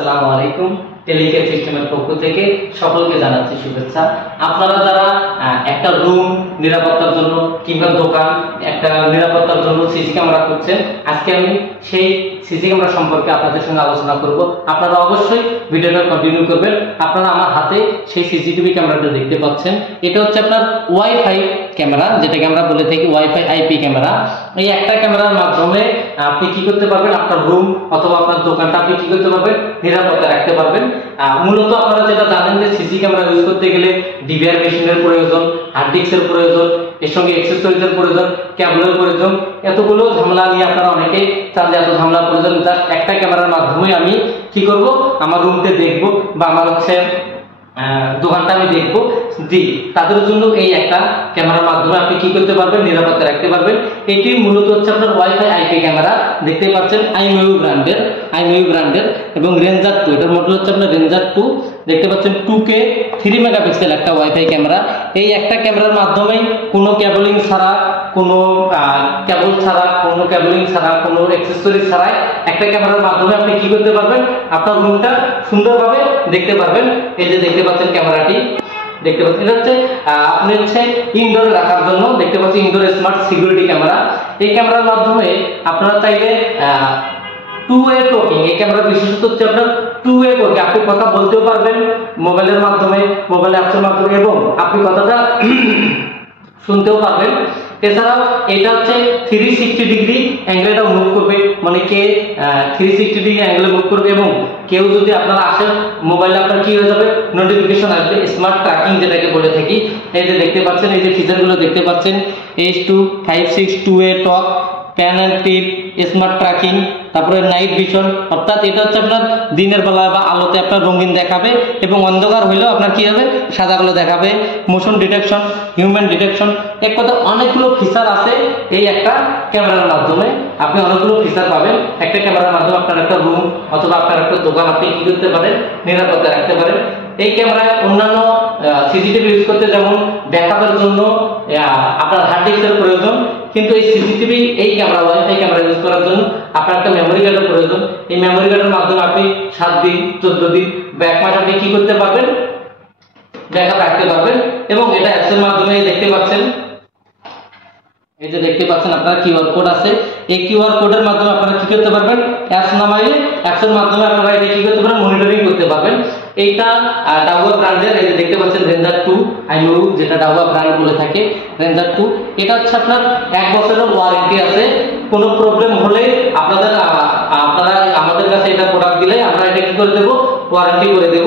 আসসালামু আলাইকুম। টেলিকেয়ার সিস্টেমের পক্ষ থেকে সকলকে জানাচ্ছি শুভেচ্ছা। আপনারা যারা একটা রুম নিরাপত্তার জন্য কিংবা দোকান একটা নিরাপত্তার জন্য সিসি ক্যামেরা করছেন, আজকে আমি সেই সিসি ক্যামেরা সম্পর্কে আপনাদের সঙ্গে আলোচনা করব। আপনারা অবশ্যই ভিডিওটা কন্টিনিউ করবেন। আপনারা আমার হাতে সেই সিসিটিভি ক্যামেরাটা দেখতে পাচ্ছেন। এটা হচ্ছে আপনার ওয়াইফাই ক্যামেরা, যেটাকে আমরা বলে থাকি ওয়াইফাই আইপি ক্যামেরা। এই একটা ক্যামেরার মাধ্যমে আপনি কি করতে পারবেন, আপনার রুম অথবা আপনার দোকানটা আপনি কি করতে পারবেন, নিরাপত্তা রাখতে পারবেন। মূলত আপনারা যেটা জানেন যে সিসি ক্যামেরা ইউজ করতে গেলে ডিভিআর মেশিনের প্রয়োজন, হার্ড ডিস্কের প্রয়োজন, এর সঙ্গে অ্যাক্সেসরিজের প্রয়োজন, কেবলের প্রয়োজন। এতগুলো ঝামেলা নিয়ে আপনারা অনেকেই চান যে এত ঝামেলা প্রয়োজন, জাস্ট একটা ক্যামেরার মাধ্যমে আমি কি করব, আমার রুমকে দেখব বা আমার হচ্ছে দোকানটা আমি দেখবো। জি, তাদের জন্য এই একটা ক্যামেরার মাধ্যমে আপনি কি করতে পারবেন, নিরাপত্তা রাখতে পারবেন। এটি মূলত হচ্ছে আপনার ওয়াইফাই আইপি ক্যামেরা। দেখতে পাচ্ছেন আইমিউ ব্র্যান্ডের এবং রেঞ্জার 2। এটার মডেল হচ্ছে আপনার রেঞ্জার 2। দেখতে পাচ্ছেন 2K 3 মেগাপিক্সেল একটা ওয়াইফাই ক্যামেরা। এই একটা ক্যামেরার মাধ্যমে কোনো কেবলিং ছাড়া, কোনো কোনো অ্যাক্সেসরি ছাড়াই একটা ক্যামেরার মাধ্যমে আপনি কি করতে পারবেন, আপনার রুমটা সুন্দরভাবে দেখতে পারবেন। এই যে দেখতে পাচ্ছেন ক্যামেরাটি, দেখতে পাচ্ছেন এটা হচ্ছে আপনি হচ্ছে ইনডোরে রাখার জন্য। দেখতে পাচ্ছেন ইনডোর স্মার্ট সিকিউরিটি ক্যামেরা। এই ক্যামেরার মাধ্যমে আপনারা চাইলে টু ওয়ে টকিং, এই ক্যামেরা বিশেষত হচ্ছে আপনার টু ওয়ে টকিং, আপনি কথা বলতেও পারবেন মোবাইলের মাধ্যমে, মোবাইল অ্যাপসের মাধ্যমে, এবং আপনি কথাটা শুনতেও পারবেন। এছাড়াও এটা হচ্ছে 360 ডিগ্রি অ্যাঙ্গেলটা মুভ করবে, মানে কে 360 ডিগ্রি অ্যাঙ্গেলে মুভ করবে, এবং কেউ যদি আপনারা আসেন মোবাইলে আপনার কি হয়ে যাবে, নোটিফিকেশন আসবে, স্মার্ট ট্র্যাকিং যেটাকে বলে থাকি। এই যে দেখতে পাচ্ছেন, এই যে ফিচারগুলো দেখতে পাচ্ছেন, H256 2-way talk, pan and tip, smart tracking, তারপরে নাইট ভিশন, অর্থাৎ এটা হচ্ছে আপনার দিনের বেলা বা আলোতে আপনার রঙিন দেখাবে এবং অন্ধকার হইলেও আপনার কি হবে, সাদা কালো দেখাবে। মোশন ডিটেকশন, হিউম্যান ডিটেকশন, এক কথা অনেকগুলো ফিচার আছে এই একটা ক্যামেরার মাধ্যমে। আপনি অনেকগুলো ফিচার পাবেন একটা ক্যামেরার মাধ্যমে। আপনার একটা রুম অথবা আপনার একটা দোকান আপনি কি করতে পারেন, নিরাপত্তা রাখতে পারেন। এই ক্যামেরায় অন্যান্য সিসিটিভি ইউজ করতে যেমন ব্যাকআপের জন্য আপনার হার্ড ডিস্কের প্রয়োজন, কিন্তু এই সিসিটিভি এই ক্যামেরা ওয়াইফাই ক্যামেরা ইউজ করার জন্য আপনার একটা মেমোরি কার্ডের প্রয়োজন। এই মেমোরি কার্ডের মাধ্যমে আপনি 7 দিন 14 দিন বা 1 মাস আপনি কি করতে পারবেন, ব্যাকআপ রাখতে পারবেন। এবং এটা অ্যাপসের মাধ্যমে দেখতে পাচ্ছেন, এই যে দেখতে পাচ্ছেন আপনারা কিউআর কোড আছে। এই কিউআর কোডের মাধ্যমে আপনারা কি করতে পারবেন, অ্যাপস নামাইলে অ্যাপসের মাধ্যমে আপনারা এটা কি করতে পারবেন, মনিটরিং করতে পারবেন। এইটা ডাউয়া ব্র্যান্ডের, এই যে দেখতে পাচ্ছেন রেঞ্জার 2 আইমিউ, যেটা ডাউয়া ব্র্যান্ড বলে থাকে রেঞ্জার 2। এটা হচ্ছে আপনার 1 বছরের ওয়ারেন্টি আছে। কোনো প্রবলেম হলে আপনারা আমাদের কাছে এটা প্রোডাক্ট দিলে আমরা এটা কি করে দেবো, ওয়ারেন্টি করে দেব।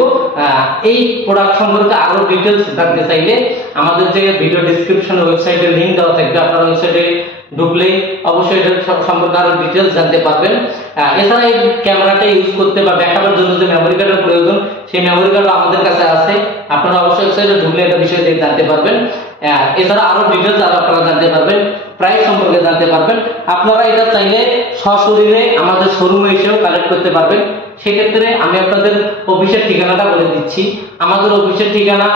এই প্রোডাক্ট সম্পর্কে আরো ডিটেইলস জানতে চাইলে আমাদের যে ভিডিও ডেসক্রিপশনে ওয়েবসাইটের লিংক দেওয়া থাকবে, আপনারা ওয়েবসাইটে ঢুকলে অবশ্যই এটা সম্পর্কে আরো ডিটেইলস জানতে পারবেন। এছাড়া এই ক্যামেরাটা ইউজ করতে বা ব্যাকআপের জন্য যে মেমোরি কার্ডের প্রয়োজন, সেই মেমোরি কার্ড আমাদের কাছে আছে। আপনারা অবশ্যই ওয়েবসাইটে ঢুকলে এটা বিষয়ে জানতে পারবেন। এছাড়া আরো ডিটেইলস আপনারা জানতে পারবেন, প্রাইস সম্পর্কে জানতে পারবেন। আপনারা এটা চাইলে সশরীরে আমাদের শোরুমে এসেও কালেক্ট করতে পারবেন। সেক্ষেত্রে আমি আপনাদের অফিসের ঠিকানাটা বলে দিচ্ছি। আমাদের অফিসের ঠিকানা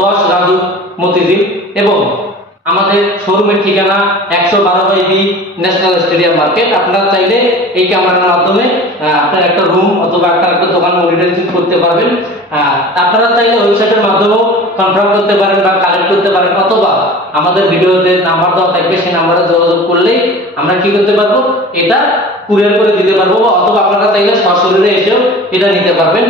10 রাজু মতিঝিল, এবং আমাদের শোরুমের ঠিকানা 112/B ন্যাশনাল স্টেডিয়াম মার্কেট। আপনারা চাইলে এই ক্যামেরার মাধ্যমে আপনার একটা রুম অথবা আপনার একটা দোকান মনিটরিং করতে পারবেন। আপনারা চাইলে ওয়েবসাইটের মাধ্যমেও কনফার্ম করতে পারেন বা কালেক্ট করতে পারেন, অথবা আমাদের ভিডিওতে নাম্বার দেওয়া থাকবে, সেই নাম্বারে যোগাযোগ করলেই আমরা কি করতে পারবো, এটা কুরিয়ার করে দিতে পারবো, অথবা আপনারা চাইলে সশরীরে এসেও এটা নিতে পারবেন।